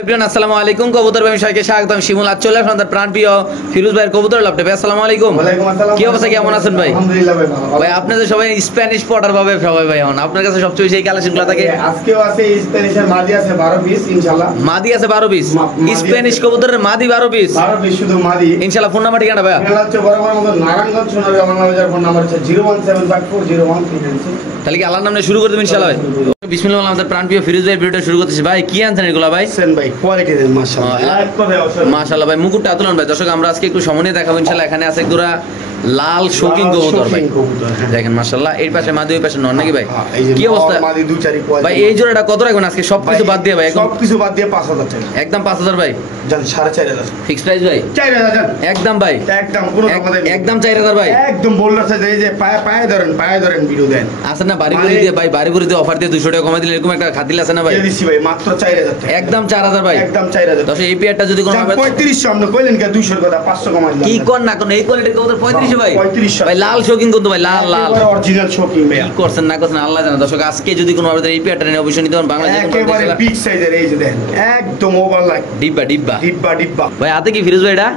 আসসালামু আলাইকুম কবুতর ভাই সবাইকে স্বাগতম শিমুল আজ চলে আসলাম প্রাণপ্রিয় ফিরোজ ভাইয়ের কবুতর লাভটা ভাই আসসালামু আলাইকুম কি অবস্থা কেমন আছেন ভাই আলহামদুলিল্লাহ ভাই ভালো ভাই আপনাদের সবাই স্প্যানিশ পটার ভাবে সবাই ভাই এখন আপনার কাছে সবচেয়ে বেশি এই কালেকশনগুলো থাকে আজকেও আছে স্প্যানিশের মাদি আছে 12 পিস ইনশাআল্লাহ মাদি আছে 12 পিস স্প্যানিশ কবুতরের মাদি 12 পিস শুধু মাদি ইনশাআল্লাহ ফোন নাম্বার ঠিকানা ভাই এটা হচ্ছে বরাবর মতো নারায়ণগঞ্জ সোনারগাঁ বাংলাদেশের ফোন নাম্বার হচ্ছে 017540136 তাহলে কি আল্লাহর নামে শুরু করে দেব ইনশাআল্লাহ ভাই বিসমিল্লাহ আমাদের প্রাণপ্রিয় ফিরোজ ভাই ভিডিওটা শুরু করতেছি ভাই কি আনছেন এগুলা ভাই সেন ভাই কোয়ালিটি দেন মাশাআল্লাহ মাশাআল্লাহ ভাই মুকুটটা তুলুন ভাই দর্শক আমরা আজকে একটু সময় নিয়ে দেখাবো ইনশাআল্লাহ এখানে আছে এক দুরা লাল শৌকিং কবুতর ভাই দেখেন মাশাআল্লাহ এর পাশে মাদি ওই পাশে নর নাকি ভাই কি অবস্থা মাদি দুই চারি কোয়ালিটি ভাই এই জোড়াটা কত রাখবেন আজকে সবকিছু বাদ দিয়ে ভাই সবকিছু বাদ দিয়ে 5000 টাকা একদম 5000 ভাই জান 4500 ফিক্স প্রাইস ভাই 4000 জান একদম ভাই একদম কোনো কথা নেই একদম 4000 ভাই একদম বললা আছে যে পায়ে ধরেন ভিডিও দেন আছে না বাড়ি বাড়ি দিয়ে ভাই বাড়ি বাড়ি দিয়ে অফার দিয়ে 200 টাকা কমাই দিলে এরকম একটা খাতিল আছে না ভাই দিয়ে দিছি ভাই মাত্র 4000 টাকা একদম 4000 ভাই একদম 4000 দশ এই পেয়ারটা যদি কোনো 3500 আপনি কইলেন কি 200 এর কথা 500 কমাই দিলাম কি কোন না কোন এই কোয়ালিটির কবুতর 3500 ভাই 3500 ভাই লাল শৌকিং কিন্তু ভাই লাল লাল অরিজিনাল শৌকিং ভাই কি করছেন না করছেন আল্লাহ জানে দর্শক আজকে যদি কোনো আমাদের এই পেয়ারটা নিয়ে অবশ্যই নিতে পারেন বাংলাদেশে একেবারে বিগ সাইজের এই যে দেখেন একদম ওভার লাইক ডিব্বা ডিব্বা ডিব্বা ভাই হাতে কি ফিরোজ ভাই এটা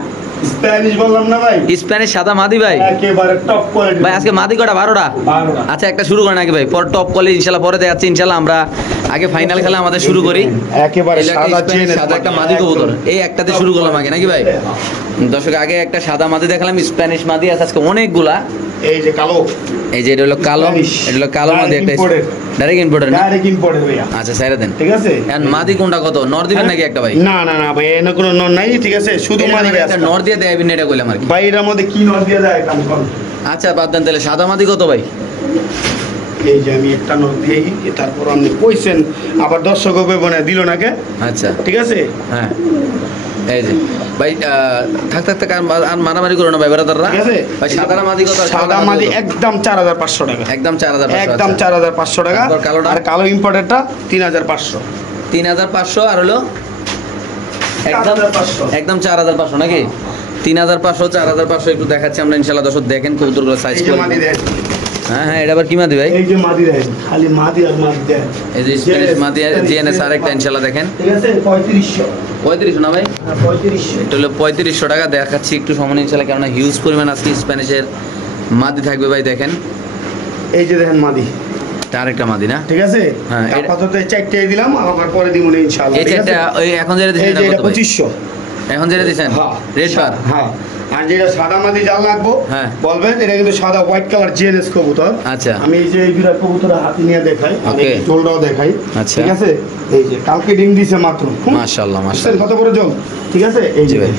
স্প্যানিশ বললাম না ভাই স্প্যানিশ সাদা মাদি ভাই একেবারে টপ কোয়ালিটি ভাই আজকে মাদি কটা 12টা আচ্ছা একটা শুরু করেন আগে ভাই পর টপ কোয়ালিটি ইনশাআল্লাহ পরে দেখাচ্ছি ইনশাআল্লাহ আমরা আগে ফাইনাল খেলা আমাদের শুরু করি একেবারে সাদা চেন সাদা একটা মাদি কবুতর এই একটাতে শুরু করলাম আগে নাকি ভাই দর্শক আগে একটা সাদা মাদি দেখালাম স্প্যানিশ মাদি আছে আজকে অনেকগুলা এই যে কালো এই যে এটা হলো কালো এটা হলো কালো মাদি একটা ডাইরেক্ট ইম্পোর্টার ভাইয়া আচ্ছা সাইরা দেন ঠিক আছে এখন মাদি কোনটা কত নর দিবেন নাকি একটা ভাই না ভাই এনে কোনো নর নাই ঠিক আছে শুধু মাদি ভাই একটা নর দিয়ে দেবেন এটা কইলাম আর কি ভাই এর মধ্যে কি নর দিয়ে দেয় কাম কর আচ্ছা বাদ দেন তাহলে সাদা মাদি কত ভাই এই যে আমি একটা নোট দিই তারপর আপনি কইছেন আবার দর্শক হবে বনে দিল নাকে আচ্ছা ঠিক আছে হ্যাঁ এই যে ভাই থাক আর মারামারি করো না ভাই ব্রাদাররা ঠিক আছে ভাই সাদা মাদি কত সাদা মাদি একদম 4500 টাকা একদম 4500 একদম 4500 টাকা আর কালো ইম্পোর্টেরটা 3500 আর হলো একদম 4500 নাকি 3500 4500 একটু দেখাচ্ছি আমরা ইনশাআল্লাহ দর্শক দেখেন কবুতরগুলো সাইজ করে হ্যাঁ এটা আবার কি মাদি ভাই এই যে মাদি দেখেন খালি মাদি আর মাদি দেখেন এই যে স্প্যানিশ মাদি আর জিএনএস আরেকটা ইনশাআল্লাহ দেখেন ঠিক আছে 3500 না ভাই 3500 এটা হলো 3500 টাকা দেখাচ্ছি একটু সময় ইনশাআল্লাহ কারণ হিউজ পরিমাণ আজকে স্প্যানিশের মাদি থাকবে ভাই দেখেন এই যে দেখেন মাদি আরেকটা মাদি না ঠিক আছে হ্যাঁ আপাতত চারটে দিলাম আবার পরে দিব না ইনশাআল্লাহ এই চারটা ওই এখন যেটা দিছেন এটা 2500 এখন যেটা দিছেন রেড পার হ্যাঁ আর যেটা সাদা মাদি জাল লাগবো বলবেন এটা কিন্তু সাদা হোয়াইট কালার জিএনএস কবুতর আচ্ছা আমি এই যে এই দুটো কবুতর হাতে নিয়ে দেখাই আমি জলটাও দেখাই আচ্ছা ঠিক আছে এই যে কালকে ডিম দিছে মাত্র মাশাআল্লাহ মাশাআল্লাহ কত বড় জল ঠিক আছে এই যে ভাই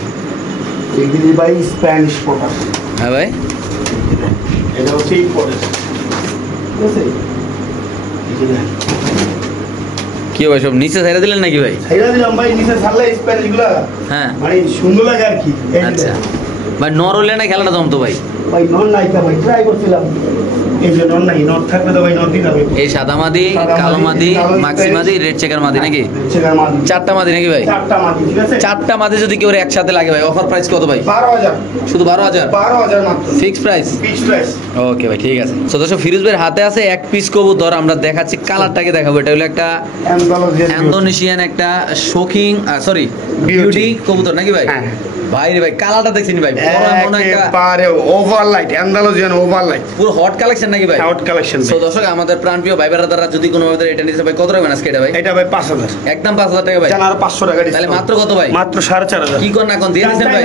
এইগুলি ভাই স্প্যানিশ পটার হ্যাঁ ভাই এটা হচ্ছে এই পটার ঠিক আছে কি ভাই সব নিচে ছাইরা দিলেন নাকি ভাই ছাইরা দিলাম ভাই নিচে ছাড়লে স্প্যানিশ গুলা হ্যাঁ মানে সুন্দর লাগে আর কি আচ্ছা ভাই নর হলে না খেলাটা জমতো ভাই নর নাই ভাই ট্রাই করছিলাম এই যে নর নাই নর থাকলে তো ভাই নর দিতে হবে এই সাদা মাদি কালো মাদি মাক্সি মাদি রেড চেকার মাদি নাকি চেকার মাদি চারটা মাদি নাকি ভাই চারটা মাদি ঠিক আছে চারটা মাদি যদি কেউ একসাথে লাগে ভাই অফার প্রাইস কত ভাই 12000 শুধু 12000 মাত্র ফিক্স প্রাইস ওকে ভাই ঠিক আছে তো দর্শক ফিরোজ ভাইয়ের হাতে আছে এক পিস কবুতর আমরা দেখাচ্ছি কালারটাকে দেখাবো এটা হলো একটা ইন্দোনেশিয়ান একটা শৌকিং সরি বিউটি কবুতর নাকি ভাই ভাই রে ভাই কালারটা দেখছেন ভাই একেবারে ওভারলাইট অ্যান্ডালুজিয়ান ওভারলাইট পুরো হট কালেকশন নাকি ভাই হট কালেকশন সো দর্শক আমাদের প্রাণপ্রিয় ভাই ব্রাদাররা যদি কোনো ভাবে এটা নিতে ভাই কত রাখবেন আজকে এটা ভাই এটা ভাই 5000 একদম 5000 টাকা ভাই জান আর 500 টাকা তাহলে মাত্র কত ভাই মাত্র 4500 কি কোন না কোন দিয়ে দিবেন ভাই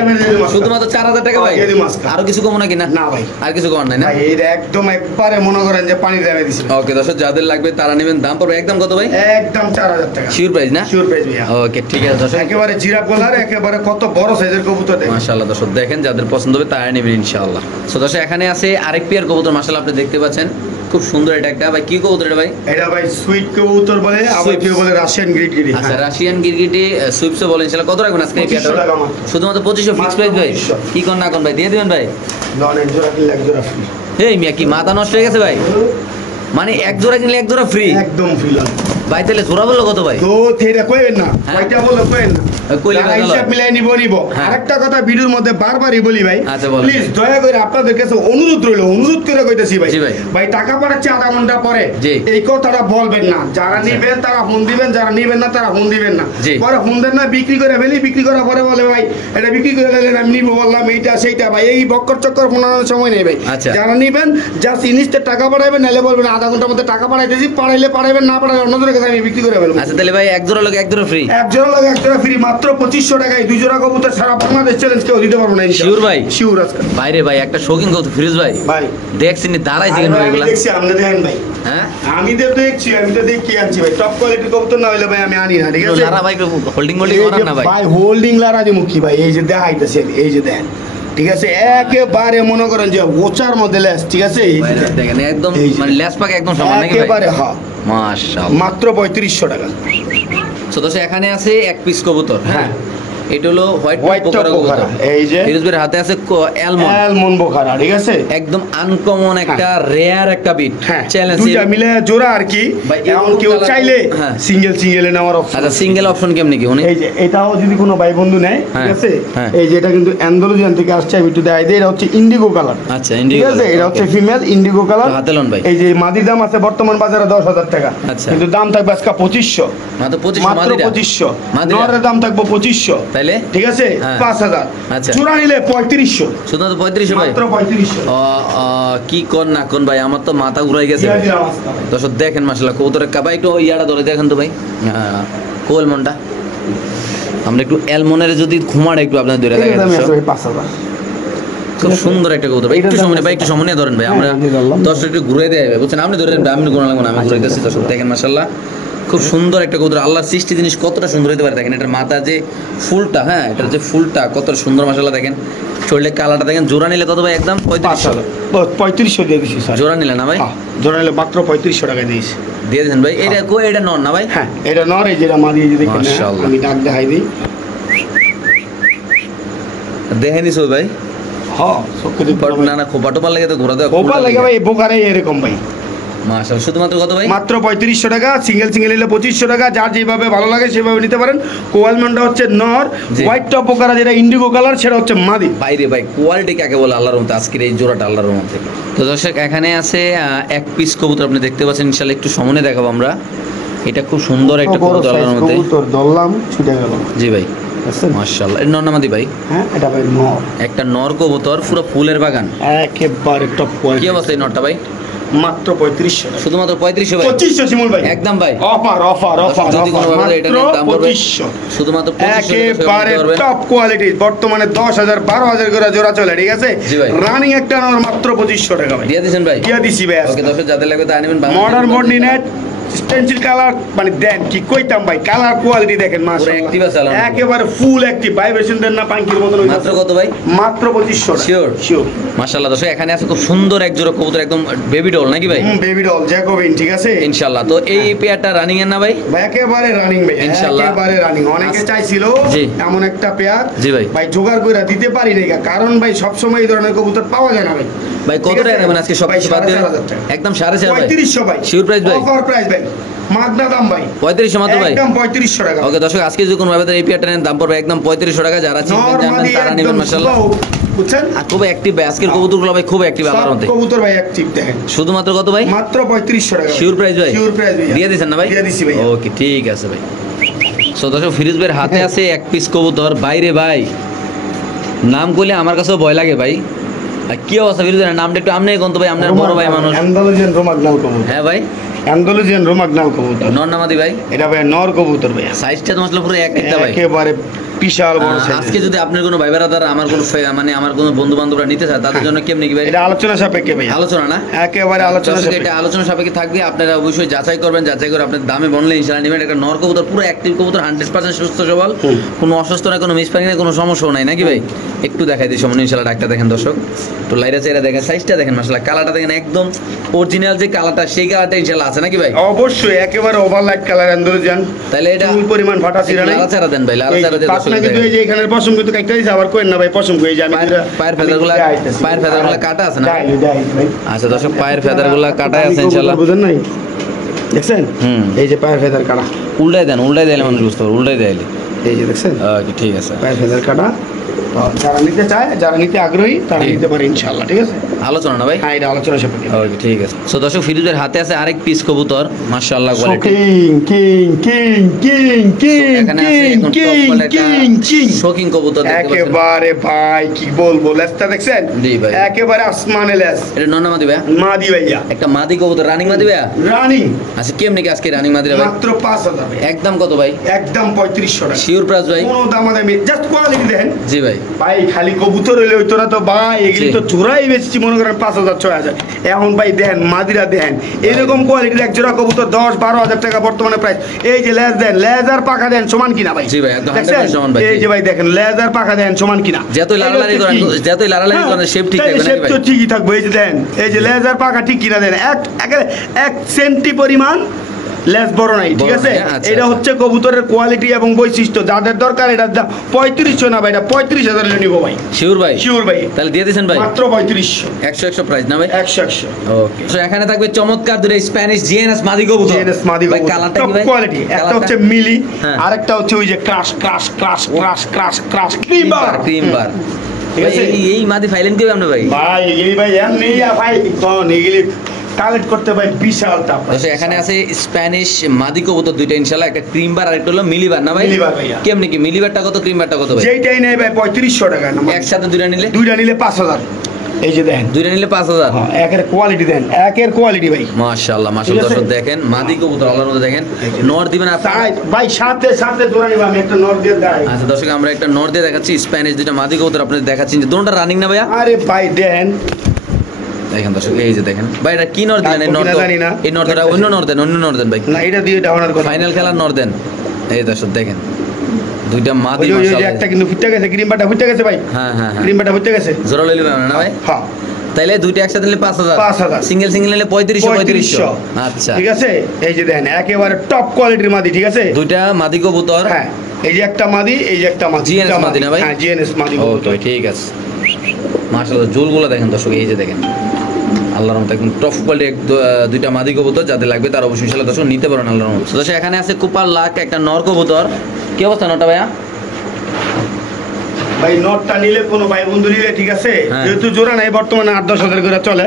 শুধুমাত্র 4000 টাকা ভাই আর কিছু কম নাকি না না ভাই আর কিছু কম নাই না ভাই এই একদম একবারে মনে করেন যে পানি দেবে দিছিল ওকে দর্শক যাদের লাগবে তারা নেবেন দাম পড়বে একদম কত ভাই একদম 4000 টাকা শিওর প্রাইস না শিওর প্রাইস ভাই ওকে ঠিক আছে দর্শক একেবারে জিরা কলার একেবারে কত বড় সাইজের কবুতর দেখেন মাশাআল্লাহ দর্শক দেখেন যাদের পছন্দ হবে তারা নেবেন ইনশাআল্লাহ সো দর্শক এখানে আছে আরেক পেয়ার কবুতর মাশাআল্লাহ আপনি দেখতে পাচ্ছেন খুব সুন্দর এটা একটা ভাই কি কবুতর এটা ভাই এটা ভাই সুইট কবুতর বলে আবার কেউ বলে রাশিয়ান গিরগিটি আচ্ছা রাশিয়ান গিরগিটি সুইপসে বলে ইনশাআল্লাহ কত রাখবেন আজকে এই পেয়ারটা শুধুমাত্র 2500 ফিক্স প্রাইস ভাই কি কোন না কোন ভাই দিয়ে দিবেন ভাই নন এক জোড়া কিনলে এক জোড়া ফ্রি এই মিয়া কি মাথা নষ্ট হয়ে গেছে ভাই মানে এক জোড়া কিনলে এক জোড়া ফ্রি একদম ফ্রি ভাই তাহলে জোড়া বললো কত ভাই? তো সেইটা কইেন না, কয়টা বলো কইেন না, কইলে যারা হিসাব মিলাই নিব। আরেকটা কথা ভিডিওর মধ্যে বারবারই বলি ভাই, প্লিজ দয়া করে আপনাদের কাছে অনুরোধ রইল, অনুরোধ করে কইতেছি ভাই, ভাই টাকা পাঠাচ্ছি আধা ঘন্টা পরে এই কথাটা বলবেন না। যারা নিবেন তারা ফোন দিবেন, যারা নিবেন না তারা ফোন দিবেন না। পরে ফোন দেন না, বিক্রি করে ফেলি, বিক্রি করার পরে বলে ভাই এটা বিক্রি করে ফেলেন, আমি নিবো বললাম এইটা সেইটা। ভাই এই বক্কর চক্কর ফোনানোর সময় নেই ভাই। যারা নিবেন জাস্ট ইনস্টে টাকা পাঠাবেন, নাহলে বলবেন আধা ঘন্টার মধ্যে টাকা পাঠাইতেছি, পাঠাইলে পাঠাবেন, না পাঠাইলে অন্যদের কাছে আমি বিক্রি করে ফেলবো। আচ্ছা তাহলে ভাই এক জোড়া লোক এক জোড়া ফ্রি, এক জোড়া লোক এক জোড়া ফ্রি, মাত্র 2500 টাকায় 2 জোড়া কবুতর সারা বাংলাদেশ চ্যালেঞ্জ কেউ দিতে পারবো না। শিওর ভাই? শিওর আজকে ভাই রে ভাই একটা শৌখিন কবুতর ফিরোজ ভাই, ভাই দেখছেন দাঁড়াইছে কেন এগুলা? দেখছি আপনি দেখেন ভাই। হ্যাঁ আমি তো দেখছি, আমি তো দেখি আনছি ভাই, টপ কোয়ালিটির কবুতর না হইলে ভাই আমি আনি না। ঠিক আছে লারা ভাই হোল্ডিং মোল্ডিং করেন না ভাই? ভাই হোল্ডিং লারা যে মুখী ভাই, এই যে দেখাইতেছে, এই যে দেখেন, ঠিক আছে একেবারে মনে করেন যে ওচার মধ্যে লেস, ঠিক আছে দেখেন একদম মানে লেস পাক একদম সমান নাকি ভাই? একেবারে হ্যাঁ মাশাআল্লাহ, মাত্র 3500 টাকা। তো দর্শক এখানে আছে এক পিস কবুতর, হ্যাঁ এটা হলো হোয়াইট টপ বোখারা, এই যে ফিরোজ ভাইয়ের হাতে আছে অ্যালমন্ড বোখারা, ঠিক আছে একদম আনকমন একটা রেয়ার একটা বিট চ্যালেঞ্জ, দুইটা মিলে জোড়া আর কি। এমন কেউ চাইলে সিঙ্গেল সিঙ্গেলে নেওয়ার অপশন। আচ্ছা সিঙ্গেল অপশন কেমনে কি উনি? এই যে এটাও যদি কোনো ভাই বন্ধু নেয়, ঠিক আছে এই যে এটা কিন্তু অ্যান্ডালুজিয়ান থেকে আসছে, আমি একটু দেখাই দিই, এটা হচ্ছে ইন্ডিগো কালার। আচ্ছা ইন্ডিগো, ঠিক আছে এটা হচ্ছে ফিমেল ইন্ডিগো কালার। হাতে লন ভাই, এই যে মাদির দাম আছে বর্তমান বাজারে 10,000 টাকা, কিন্তু দাম থাকবে আজকে 2500, মাত্র 2500। নরের দাম থাকবে 2500, তাইলে ঠিক আছে 5000। আচ্ছা জোড়া নিলে 3500, শুধু তো 3500 ভাই, মাত্র 3500। কি কোন না কোন ভাই, আমার তো মাথা ঘুরাই গেছে। দর্শক দেখেন মাশাআল্লাহ কবুতরের কাবা একটু ইয়াটা ধরে দেখেন তো ভাই, কোল মনটা আমরা একটু অ্যালমনের যদি ঘুমাটা একটু আপনাদের ধরে দেখেন। 5000 খুব সুন্দর একটা কবুতর ভাই, একটু সামনে ভাই, একটু সামনে ধরেন ভাই, আমরা দর্শক একটু ঘুরে দেয় ভাই, বুঝছেন আপনি ধরেন, আমি ঘুরা লাগবো না, আমি ঘুরাইতেছি। দর্শক দেখেন মাশাআল্লাহ খুব সুন্দর একটা কবুতর, আল্লাহর সৃষ্টি জিনিস কতটা সুন্দর হতে পারে দেখেন। এটার মাথা যে ফুলটা, হ্যাঁ এটার যে ফুলটা কত সুন্দর মাশাআল্লাহ দেখেন, শরীরের কালারটা দেখেন। জোড়া নিলে কত ভাই? একদম 3500 দিয়ে দিছি স্যার। জোড়া নিলে না ভাই? জোড়া নিলে মাত্র 3500 টাকা দিয়েছি, দিয়ে দেন ভাই। এটা এটা নর না ভাই? হ্যাঁ এটা নর, এই যেটা মাদি, এই যে দেখেন আমি ডাক দেখাই দিই, দেখে নিছো ভাই? হ্যাঁ সবকিছু না না খোপা টোপা লাগে তো ঘোরা দেয়, খোপা লাগে ভাই, বোকারে এরকম ভাই। মাশাআল্লাহ শুধুমাত্র কত ভাই? মাত্র 3500 টাকা, সিঙ্গেল সিঙ্গেল নিলে 2500 টাকা, যার যেভাবে ভালো লাগে সেভাবে নিতে পারেন। কোয়ালমনটা হচ্ছে নর, হোয়াইট টপ বোকারা যেটা ইন্ডিগো কালার সেটা হচ্ছে মাদি। বাইরে ভাই কোয়ালিটি কাকে বলে আল্লাহর রহমতে আজকের এই জোড়াটা আল্লাহর রহমতে। তো দর্শক এখানে আছে এক পিস কবুতর, আপনি দেখতে পাচ্ছেন, ইনশাআল্লাহ একটু সামনে দেখাবো আমরা। এটা খুব সুন্দর একটা কবুতর আল্লাহর রহমতে, কবুতর দললাম ছুটে গেল। জি ভাই মাশাআল্লাহ, এটা নর না মাদি ভাই? হ্যাঁ এটা ভাই নর, একটা নর কবুতর, পুরো ফুলের বাগান, একেবারে টপ কোয়ালিটি। কি অবস্থা এই নরটা ভাই? মাত্র 3500, শুধুমাত্র 3500 ভাই? 2500 শিমুল ভাই একদম ভাই, অফার অফার অফার। যদি কোনো ভাবে এটা নিয়ে দাম পড়বে 2500, শুধুমাত্র 2500 একেবারে টপ কোয়ালিটি, বর্তমানে 10000 12000 করে জোড়া চলে, ঠিক আছে রানিং একটা নর, মাত্র 2500 টাকা ভাই দিয়ে দিবেন ভাই? দিয়ে দিছি ভাই। ওকে দর্শক যাদের লাগবে তা নেবেন। Modern body net stencil colour, মানে দেন কি কইতাম ভাই, কালার কোয়ালিটি দেখেন মাশাআল্লাহ, একেবারে ফুল অ্যাক্টিভ, ভাইব্রেশন দেন না পাঙ্কির মতন। মাত্র কত ভাই? মাত্র 2500। শিওর শিওর মাশাআল্লাহ। দর্শক এখানে আছে খুব সুন্দর এক জোড়া কবুতর, একদম বেবি ডল নাকি ভাই? বেবি ডল জ্যাকোবিন, ঠিক আছে ইনশাআল্লাহ। তো এই পেয়ারটা রানিং এর না ভাই? ভাই একেবারে রানিং ভাই, ইনশাআল্লাহ একেবারে রানিং। অনেকে চাইছিল এমন একটা পেয়ার, জি ভাই ভাই জোগাড় কইরা দিতে পারি না, কারণ ভাই সব সময় এই ধরনের কবুতর পাওয়া যায় না ভাই। ভাই কত টাকা নেবেন আজকে? সব কিছু বাদ দিয়ে একদম 4.5 ভাই, 3500 ভাই শিওর প্রাইস ভাই, অফার প্রাইস ভাই, মাগনা দাম ভাই 3500 মাত্র ভাই, একদম 3500 টাকা। ওকে দর্শক আজকে যদি কোনো ভাবে এই পেয়ারটা নেন দাম পড়বে একদম 3500 টাকা। যারা চিনবেন জানবেন তারা নেবেন মাশাআল্লাহ, বুঝছেন। আর খুব অ্যাক্টিভ ভাই আজকের কবুতরগুলো ভাই, খুব অ্যাক্টিভ আল্লাহর মধ্যে কবুতর ভাই, অ্যাক্টিভ দেখেন। শুধুমাত্র কত ভাই? মাত্র 3500 টাকা শিওর প্রাইস ভাই, শিওর প্রাইস ভাই দিয়ে দিবেন না ভাই? দিয়ে দিছি ভাই। ওকে ঠিক আছে ভাই। সো দর্শক ফিরোজ ভাইয়ের হাতে আছে এক পিস কবুতর, বাইরে ভাই নাম কইলে আমার কাছেও ভয় লাগে ভাই। আর কি অবস্থা ফিরোজ ভাই, নামটা একটু আমনে কোন তো ভাই, আপনার বড় ভাই মানুষ। অ্যান্ডালুজিয়ান রোমাগনাল কবুতর। হ্যাঁ ভাই অ্যান্ডালুজিয়ান রোমাগনাল কবুতর, নর নামাদি ভাই? এটা ভাই নর কবুতর ভাই, সাইজটা তো মাশাআল্লাহ পুরো এক একটা ভাই, একেবারে বিশাল বড় সাইজ। আজকে যদি আপনার কোনো ভাই ব্রাদার, আমার কোনো মানে আমার কোনো বন্ধু বান্ধবরা নিতে চায় তাদের জন্য কেমনে কি ভাই? এটা আলোচনা সাপেক্ষে ভাই, আলোচনা না একেবারে আলোচনা সাপেক্ষে, এটা আলোচনা সাপেক্ষে থাকবে। আপনারা অবশ্যই যাচাই করবেন, যাচাই করে আপনার দামে বললে ইনশাআল্লাহ নেবেন। একটা নর কবুতর পুরো অ্যাক্টিভ কবুতর, 100% সুস্থ সবল, কোনো অসুস্থ না, কোনো মিসপ্যাকিং না, কোনো সমস্যাও নাই নাকি ভাই? একটু দেখাই দিই সামনে ইনশাআল্লাহ ডাক্তার দেখেন দর্শক, তো লাইরা চাইরা দেখেন, সাইজটা দেখেন মাশাআল্লাহ, কালারটা দেখেন একদম অরিজিনাল যে কালারটা সেই কালারটা ইনশাআল্লাহ আছে নাকি ভাই? অবশ্যই একেবারে ওভারলাইট কালার অ্যান্ডালুজিয়ান। তাহলে এটা ফুল পরিমাণ ফাটা ছিড়া নাই, লালা চারা দেন ভাই, লালা চারা দিয়ে দর্শক দেখেন। এই যে এখানে পশম কিন্তু কাটতে দিছে, আবার কইন না ভাই পশম কই, যে আমি পায়ের ফেদারগুলো কাটা আছে না? আচ্ছা দর্শক পায়ের ফেদারগুলো কাটা আছে ইনশাআল্লাহ, বুঝেন নাই? দেখছেন এই যে পায়ের ফেদার কাটা উল্টাই দেন মানুষ বুঝতে পারবে উল্টাই দেয় এই যে দেখছেন ওকে ঠিক আছে পায়ের ফেদার কাটা যারা নিতে চায় যারা নিতে আগ্রহী তারা নিতে পারে ইনশাআল্লাহ ঠিক আছে আলোচনা না ভাই হ্যাঁ এটা আলোচনা সাপেক্ষে ওকে ঠিক আছে সো দর্শক ফিরোজের হাতে আছে আরেক পিস কবুতর মাশাআল্লাহ কোয়ালিটি কিং শোকিং কবুতর একেবারে ভাই কি বলবো লেসটা দেখছেন জি ভাই একেবারে আসমানে লেস এটা নর না মাদি ভাই মাদি ভাইয়া একটা মাদি কবুতর রানিং মাদি ভাই রানিং আচ্ছা কেমনে কি আজকে রানিং মাদি ভাই মাত্র 5000 ভাই একদম কত ভাই একদম 3500 টাকা শিওর প্রাইস ভাই কোনো দামাদামি জাস্ট কোয়ালিটি দেন জি ভাই ভাই খালি কবুতর হইলে হইতো না তো ভাই এগুলি তো চোরাই বেশি মনে করেন 5000 6000 এখন ভাই দেন মাদিরা দেন এরকম কোয়ালিটির এক জোড়া কবুতর 10-12 টাকা বর্তমানে প্রাইস এই যে লেজ দেন লেজার পাখা দেন সমান কিনা ভাই জি ভাই একদম 100% সমান ভাই এই যে ভাই দেখেন লেজার পাখা দেন সমান কিনা যতই লাড়ালাড়ি করেন শেপ ঠিক থাকবে শেপ তো ঠিকই থাকবে এই যে দেন এই যে লেজার পাখা ঠিক কিনা দেন এক সেন্টি পরিমাণ লেস বড় নাই ঠিক আছে এটা হচ্ছে কবুতরের কোয়ালিটি এবং বৈশিষ্ট্য যাদের দরকার এটার দাম 3500 না ভাই এটা 35000 এর নিব ভাই শিওর ভাই তাহলে দিয়ে দিবেন ভাই মাত্র 3500 100 প্রাইস না ভাই 100 ওকে সো এখানে থাকবে চমৎকার দুটো স্প্যানিশ জিএনএস মাদি কবুতর ভাই কালারটা কি ভাই কোয়ালিটি একটা হচ্ছে মিলি আরেকটা হচ্ছে ওই যে ক্রাশ ক্রিমবার এই মাদি ফাইলেন কি আমরা ভাই এই ভাই এমনি ভাই কোন এগুলি কালেক্ট করতে ভাই বিশাল টাপ আচ্ছা এখানে আছে স্প্যানিশ মাদি কবুতর দুইটা ইনশাআল্লাহ একটা ক্রিমবার আর একটা হলো মিলিবার না ভাই মিলিবার ভাইয়া কেমনে কি মিলিবারটা কত ক্রিমবারটা কত ভাই যেইটাই নেই ভাই 3500 টাকা না একসাথে দুইটা নিলে 5000 এই যে দেখেন দুইটা নিলে 5000 হ্যাঁ একের কোয়ালিটি দেন একের কোয়ালিটি ভাই মাশাআল্লাহ দর্শক দেখেন মাদি কবুতর আল্লাহর মধ্যে দেখেন নর দিবেন আপনারা ভাই সাথে জোড়া নিব আমি একটা নর দিয়ে দেই আচ্ছা দর্শক আমরা একটা নর দিয়ে দেখাচ্ছি স্প্যানিশ দুইটা মাদি কবুতর আপনাদের দেখাচ্ছি যে দুটোটা রানিং না ভাইয়া আরে ভাই দেন দেখেন দর্শক এই যে দেখেন ভাই এটা কি নর দিলেন এই নরটা অন্য নর দেন ভাই না এটা দিয়ে ডাউনার করে ফাইনাল খেলার নর দেন এই দর্শক দেখেন দুইটা মাদি মাশাআল্লাহ একটা কিন্তু ফুটে গেছে ক্রিমবাটা ফুটে গেছে ভাই হ্যাঁ ক্রিমবাটা ফুটে গেছে জোড়া লইলে না ভাই হ্যাঁ তাইলে দুইটা একসাথে নিলে 5000 সিঙ্গেল নিলে 3500 আচ্ছা ঠিক আছে এই যে দেখেন একেবারে টপ কোয়ালিটির মাদি ঠিক আছে দুইটা মাদি কবুতর হ্যাঁ এই যে একটা মাদি এই যে একটা মাদি জিএনএস মাদি না ভাই হ্যাঁ জিএনএস মাদি ওকে ঠিক আছে মাশাআল্লাহ জোলগুলো দেখেন দর্শক এই যে দেখেন আল্লাহর মতো একদম টপ কোয়ালিটি দুইটা মাদি কবুতর যাদের লাগবে তার অবশ্যই ইনশাআল্লাহ দর্শক নিতে পারেন আল্লাহর মতো দর্শক এখানে আছে কুপার লাখ একটা নর কবুতর কি অবস্থা নটা ভাইয়া ভাই নটটা নিলে কোনো ভাই বন্ধু নিলে ঠিক আছে যেহেতু জোড়া নাই বর্তমানে 8-10 করে চলে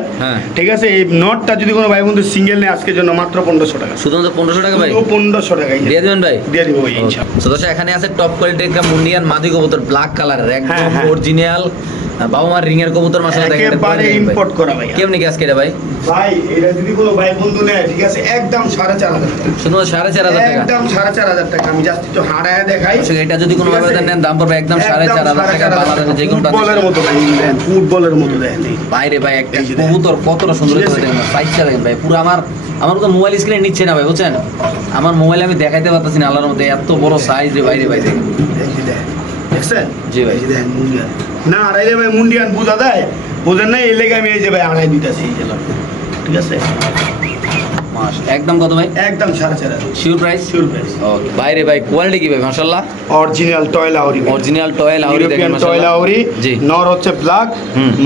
ঠিক আছে এই নটটা যদি কোনো ভাই বন্ধু সিঙ্গেল নেয় আজকের জন্য মাত্র 1500 টাকা শুধুমাত্র 1500 টাকা ভাই 1500 টাকা দিয়ে দিবেন ভাই দিয়ে দিব ভাই ইনশাআল্লাহ তো দর্শক এখানে আছে টপ কোয়ালিটির একটা মুন্ডিয়ান মাদি কবুতর ব্ল্যাক কালারের একদম অরিজিনাল বাবা মার রিং এর কবুতর মাশাআল্লাহ দেখেন একেবারে ইম্পোর্ট করা ভাই কেমনে কি আজকে এটা ভাই এটা যদি কোনো ভাই বন্ধু নেয় ঠিক আছে একদম 4500 শুধু 4500 টাকা একদম 4500 টাকা আমি জাস্ট একটু হাড়ায় দেখাই এটা যদি কোনো ভাই নেন দাম পড়বে একদম 4500 টাকা বাংলাদেশে যে কোনো ফুটবলের মতো ভাই ফুটবলের মতো দেখেন বাইরে ভাই একটা কবুতর কতটা সুন্দর করে দেখেন সাইজটা দেখেন ভাই পুরো আমার তো মোবাইল স্ক্রিনে নিচ্ছে না ভাই বুঝছেন আমার মোবাইলে আমি দেখাইতে পারতাছি না আল্লাহর মধ্যে এত বড় সাইজ রে বাইরে ভাই দেখেন দেখছেন জি ভাই দেখেন মুন্ডিয়ান না আড়াইলে ভাই মুন্ডিয়ান বুঝা দেয় বুঝেন না এই লেগে আমি এই যে ভাই আড়াই দিতেছি এই যে ঠিক আছে একদম কত ভাই একদম 4500 শিওর প্রাইস ওকে বাইরে ভাই কোয়ালিটি কি ভাই মাশাআল্লাহ অরিজিনাল টয় লাউরি দেখেন মাশাআল্লাহ টয় লাউরি জি নর হচ্ছে ব্ল্যাক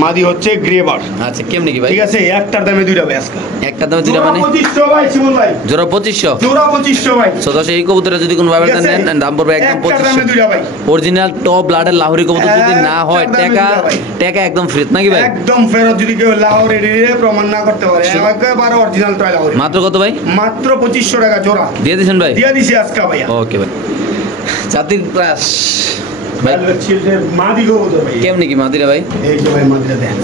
মাদি হচ্ছে গ্রে বার আচ্ছা কেমনে কি ভাই ঠিক আছে একটার দামে দুইটা ভাই আজকে একটার দামে দুইটা মানে 2500 ভাই শিমুল ভাই জোড়া 2500 জোড়া 2500 ভাই সো দশ এই কবুতরে যদি কোনো ভাবে নেন দাম পড়বে একদম 2500 ভাই অরিজিনাল টপ ব্লাডের লাহোরি কবুতর যদি না হয় টাকা একদম ফ্রি নাকি ভাই একদম ফেরত যদি কেউ লাহোরি প্রমাণ না করতে পারে একেবারে অরিজিনাল টয় লাহোরি মাত্র কত ভাই মাত্র 2500 টাকা জোড়া দিয়ে দিছেন ভাই দিয়ে দিছি আজকে ভাই ওকে ভাই জাতির ক্রাশ ভাই মাদি কবুতর ভাই কেমনে কি মাদিরা ভাই এই যে ভাই মাদিরা দেন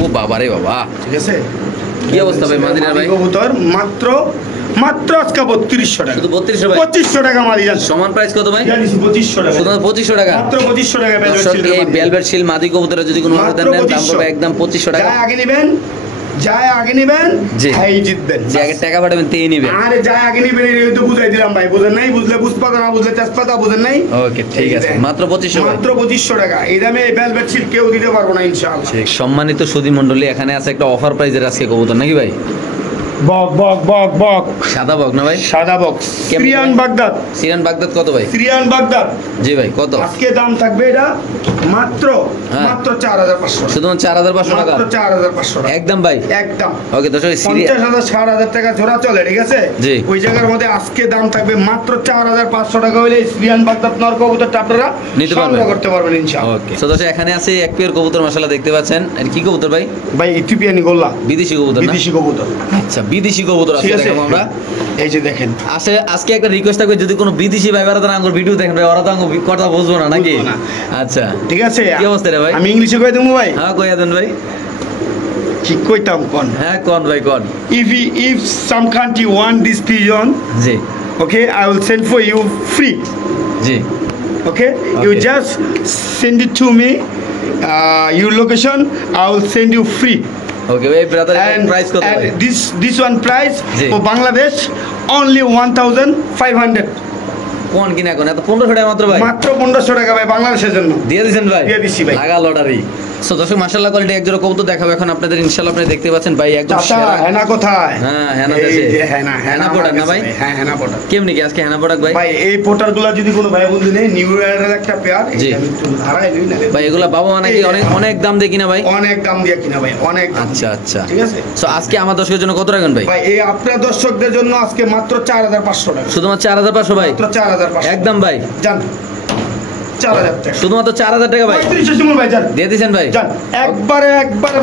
ও বাবা রে বাবা ঠিক আছে কি অবস্থা ভাই মাদিরা ভাই কবুতর মাত্র আজকে 3200 টাকা শুধু 3200 ভাই 2500 টাকা মাদি যান সমান প্রাইস কত ভাই জানিস 2500 টাকা শুধু 2500 টাকা মাত্র 2500 টাকা বেলভেট শিল মাদি কবুতরে যদি কোনো ভাবে নেন দাম পড়বে একদম 2500 টাকা যায় আগে নেবেন ভাই জিতবেন যে আগে টাকা পাঠাবেন তেই নেবেন আরে যায় আগে নেবেন এই তো বুঝাই দিলাম ভাই বুঝেন নাই বুঝলে বুঝপাতা না বুঝলে তেজপাতা বুঝেন নাই ওকে ঠিক আছে মাত্র 2500 মাত্র 2500 টাকা এই দামে এই বেলভেট শিল কেউ দিতে পারবো না ইনশাআল্লাহ ঠিক সম্মানিত সুধী মণ্ডলী এখানে আছে একটা অফার প্রাইজের আজকে কবুতর নাকি ভাই বক বক বক বক সাদা বক না ভাই? সাদা বক সিরিয়ান বাগদাদ। সিরিয়ান বাগদাদ কত ভাই? সিরিয়ান বাগদাদ জি ভাই কত? আজকে দাম থাকবে এটা মাত্র 4500 শুধুমাত্র 4500 টাকা, মাত্র 4500 টাকা একদম ভাই, একদম। ওকে দর্শক 50,000 60,000 টাকা জোড়া চলে, ঠিক আছে? জি। ওই জায়গার মধ্যে আজকে দাম থাকবে মাত্র 4500 টাকা হলে সিরিয়ান বাগদাদ নর কবুতরটা আপনারা নিতে পারবেন, সংগ্রহ করতে পারবেন ইনশাআল্লাহ। ওকে সো দর্শক এখানে আছে এক পেয়ার কবুতর মাশাআল্লাহ দেখতে পাচ্ছেন। এটা কি কবুতর ভাই? ভাই ইথিওপিয়ানি গোল্লা, বিদেশি কবুতর না? বিদেশি কবুতর। আচ্ছা বিদেশি কবুতর আছে দেখাবো আমরা। এই যে দেখেন, আজকে একটা রিকোয়েস্ট থাকবে, যদি কোনো বিদেশি ভাই বেড়াতে আঙ্গুর ভিডিও দেখেন ভাই, ওরা তো আঙ্গুর কথা বুঝবো না নাকি? আচ্ছা ঠিক আছে। কি অবস্থা রে ভাই? আমি ইংলিশে কই দেবো ভাই? হ্যাঁ কইয়া দেন ভাই। কি কইতাম কোন? হ্যাঁ কোন ভাই কোন? If some country want this pigeon, G, okay, I will send for you free. G, okay, you just send it to me, your location, I will send you free. Okay, wait, brother, and price kot and this one price for Bangladesh only 1500. কোন কিনা কোন? এত 1500 টাকা মাত্র ভাই? মাত্র 1500 টাকা ভাই, বাংলাদেশের জন্য দিয়ে দিবেন ভাই? দিয়ে দিছি ভাই, লাগা লটারি। সো দর্শক মাশাআল্লাহ কোয়ালিটি এক জোড়া কবুতর দেখাবো এখন আপনাদের ইনশাআল্লাহ। আপনারা দেখতে পাচ্ছেন ভাই একদম সেরা। হেনা কোথায়? হ্যাঁ হেনা দেশে, এই যে হেনা, হেনা প্রোডাক্ট না ভাই? হ্যাঁ হেনা প্রোডাক্ট। কেমনি কি আজকে হেনা প্রোডাক্ট ভাই? ভাই এই পোর্টালগুলো যদি কোনো ভাই বন্ধু নেই, নিউ ইয়ারের একটা পেয়ার, জি ধারাই লই না ভাই। এগুলা বাবা মানে কি অনেক অনেক দাম দিয়ে কিনা ভাই? অনেক দাম দিয়ে কিনা ভাই, অনেক। আচ্ছা আচ্ছা ঠিক আছে। সো আজকে আমার দর্শকের জন্য কত রাখবেন ভাই? ভাই এই আপনার দর্শকদের জন্য আজকে মাত্র 4500 টাকা। শুধুমাত্র 4500 ভাই? মাত্র 4500 একদম ভাই। জান 4000 টাকা, শুধুমাত্র 4000 টাকা ভাই। 3500 শিমুল ভাই জান দিয়ে দিয়েছেন ভাই। জান একবারে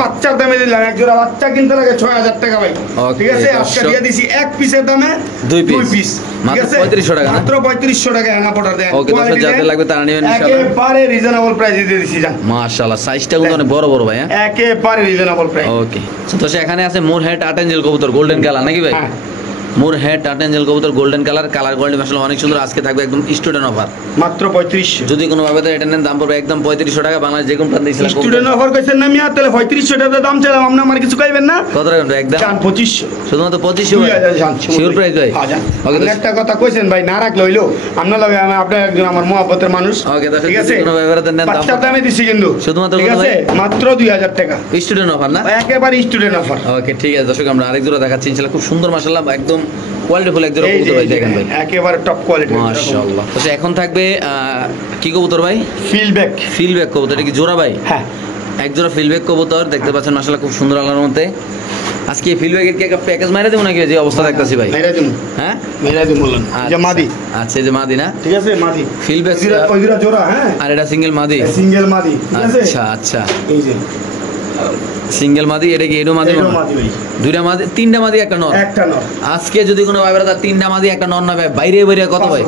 বাচ্চার দামে দিলাম, এক জোড়া বাচ্চা কিনতে লাগে 6000 টাকা ভাই। ঠিক আছে, আজকে দিয়ে দিছি এক পিসের দামে 2 পিস, ঠিক আছে? 3500 টাকা, মাত্র 3500 টাকা হেনা পটার দেন। ওকে দর্শক যাদের লাগবে তারা নেবেন ইনশাআল্লাহ। একেবারে রিজনেবল প্রাইসে দিয়ে দিছি জান। মাশাআল্লাহ সাইজটা কিন্তু অনেক বড় বড় ভাই। হ্যাঁ একেবারে রিজনেবল প্রাইস। ওকে সো দর্শক এখানে আছে মোর হেড আট এঞ্জেল কবুতর গোল্ডেন কালার নাকি ভাই? হ্যাঁ মোর হেড আট এঞ্জেল কবুতর গোল্ডেন কালার, কালার কোয়ালিটি মাশাআল্লাহ অনেক সুন্দর। আজকে থাকবে একদম স্টুডেন্ট অফার, মাত্র 3500। যদি কোনো ভাবে এটা নেন দাম পড়বে একদম 3500 টাকা। বাংলাদেশ যে কোন প্রান্তে দিছিলাম স্টুডেন্ট অফার কইছেন না মিয়া, তাহলে 3500 টাকা দাম চাইলাম, আপনি আমার কিছু কইবেন না? কত রাখবেন ভাই? একদম 2500, শুধুমাত্র 2500 শিওর প্রাইস ভাই? ওকে একটা কথা কইছেন ভাই, না রাখলে হইলো আপনার লাগে, আমি আপনার একজন আমার মহব্বতের মানুষ। ওকে ঠিক আছে, কোনো ভাবে দেন দাম বাচ্চা দামে দিছি কিন্তু শুধুমাত্র ঠিক আছে মাত্র 2000 টাকা স্টুডেন্ট অফার না? একেবারে স্টুডেন্ট অফার। ওকে ঠিক আছে দর্শক আমরা আরেক জোড়া দেখাচ্ছি ইনশাআল্লাহ। খুব সুন্দর মাশাআল্লাহ একদম কোয়ালিটিফুল এক জোড়া কবুতর ভাই, দেখেন ভাই একেবারে টপ কোয়ালিটি মাশাআল্লাহ। তো এখন থাকবে কি কবুতর ভাই? ফিলব্যাক। ফিলব্যাক কবুতর, এটা কি জোড়া ভাই? হ্যাঁ এক জোড়া ফিলব্যাক কবুতর দেখতে পাচ্ছেন মাশাআল্লাহ খুব সুন্দর আলোর মধ্যে। আজকে ফিলব্যাকের কি একটা প্যাকেজ মাইরা দেব নাকি? যে অবস্থা দেখতাছি ভাই মাইরা দেব। হ্যাঁ মাইরা দেব বললেন যে মাদি। আচ্ছা এই যে মাদি না? ঠিক আছে মাদি ফিলব্যাক ওই দুটো জোড়া। হ্যাঁ আর এটা সিঙ্গেল মাদি। সিঙ্গেল মাদি ঠিক আছে। আচ্ছা আচ্ছা এই যে সিঙ্গেল মাদি, এটা কি এডো মাদি? দুইটা মাদি, তিনটা মাদি একটা নর। একটা নর। আজকে যদি কোনো ভাই বেড়া তিনটা মাদি একটা নর না ভাই, বাইরে বাইরে কত ভাই?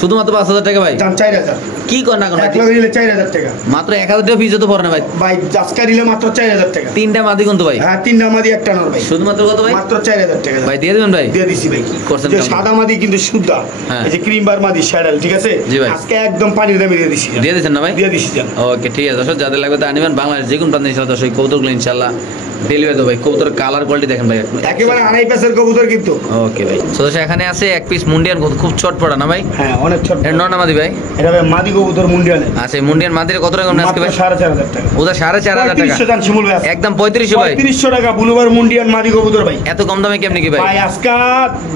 শুধুমাত্র 5000 টাকা ভাই। 4000 কি কর না কোন? 1 লাখ নিলে 4000 টাকা মাত্র 1000 টাকা ফিজ তো পড়ে না ভাই। ভাই আজকে নিলে মাত্র 4000 টাকা। তিনটা মাদি কিন্তু ভাই? হ্যাঁ তিনটা মাদি একটা নর ভাই। শুধুমাত্র কত ভাই? মাত্র 4000 টাকা ভাই দিয়ে দিবেন ভাই? দিয়ে দিছি ভাই। করছেন যে সাদা মাদি কিন্তু শুদ্ধা, এই যে ক্রিম বার মাদি শ্যাডেল, ঠিক আছে? আজকে একদম পানির দামে দিয়ে দিছি। দিয়ে দিবেন না ভাই? দিয়ে দিছি জান। ওকে ঠিক আছে দর্শক যাদের লাগবে তা নেবেন। বাংলাদেশ যে কোন প্রান্তে ইনশাআল্লাহ দর্শক কবুতরগুলো ইনশাআল্লাহ ডেলিভারি দেব ভাই। কবুতরের কালার কোয়ালিটি দেখেন ভাই একেবারে আড়াই পেসের কবুতর কিন্তু। ওকে ভাই সো দর্শক এখানে আছে এক পিস মুন্ডিয়ান খুব চটপটা না ভাই? হ্যাঁ অনেক ছোট। এর নর না মাদি ভাই? এটা ভাই মাদি কবুতর মুন্ডিয়ান। আচ্ছা মুন্ডিয়ান মাদির কত টাকা আজকে ভাই? 4500 টাকা। ওটা 4500 টাকা। 3500 জান শিমুল ভাই একদম 3500 ভাই। 3500 টাকা বুলুবার মুন্ডিয়ান মাদি কবুতর ভাই। এত কম দামে কেমনে কি ভাই? ভাই আজকে